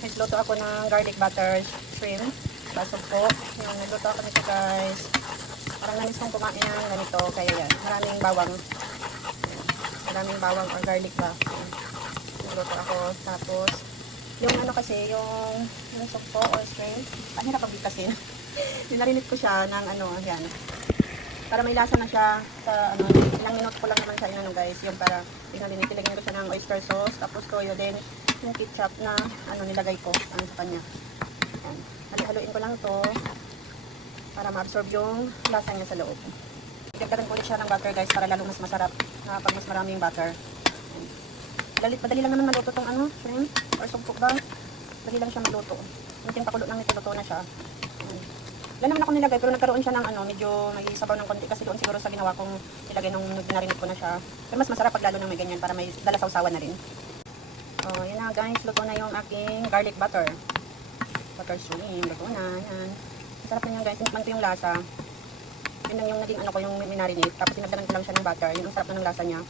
Guys, luto ako ng garlic butter shrimp. Basog po. Yung nagluto ako nito guys. Parang namis kong kumain ng ganito. Kaya yan. Maraming bawang. Maraming bawang or garlic ba. Nagluto ako. Tapos, yung ano kasi, yung sukpo or shrimp. Ang hirap pagbitasin. Dinarinit ko siya ng ano, yan. Para may lasa na siya sa ano, ilang minuto ko lang naman siya inano guys. Yung para dinarinit, ilagyan ko siya ng oyster sauce. Tapos toyo din. Yung ketchup na ano nilagay ko ano sa kanya. Yan. Halo-haloin ko lang to para ma-absorb yung lasa niya sa loob. Dagdagan ko ulit siya ng butter guys para lalong mas masarap pag mas marami yung butter. Madali lang naman maluto tong ano, shrimp or sugpo ba. Madali lang siya maluto. Yung pakulo lang nito, luto na siya. Wala naman ako nilagay pero nagkaroon siya ng ano, medyo may sabaw ng konti kasi doon siguro sa ginawa kong nilagay nung narinig ko na siya. Pero mas masarap pag lalo na may ganyan para may dala sausawan na rin. Oh, yun na guys, luto na yung aking garlic butter. Butter shrimp, luto na, yan. Masarap na yan guys, tinikman ko yung lasa. Yun lang yung naging ano ko, yung marinate. Tapos dinagdagan ko lang siya ng butter, yun ang sarap na ng lasa niya.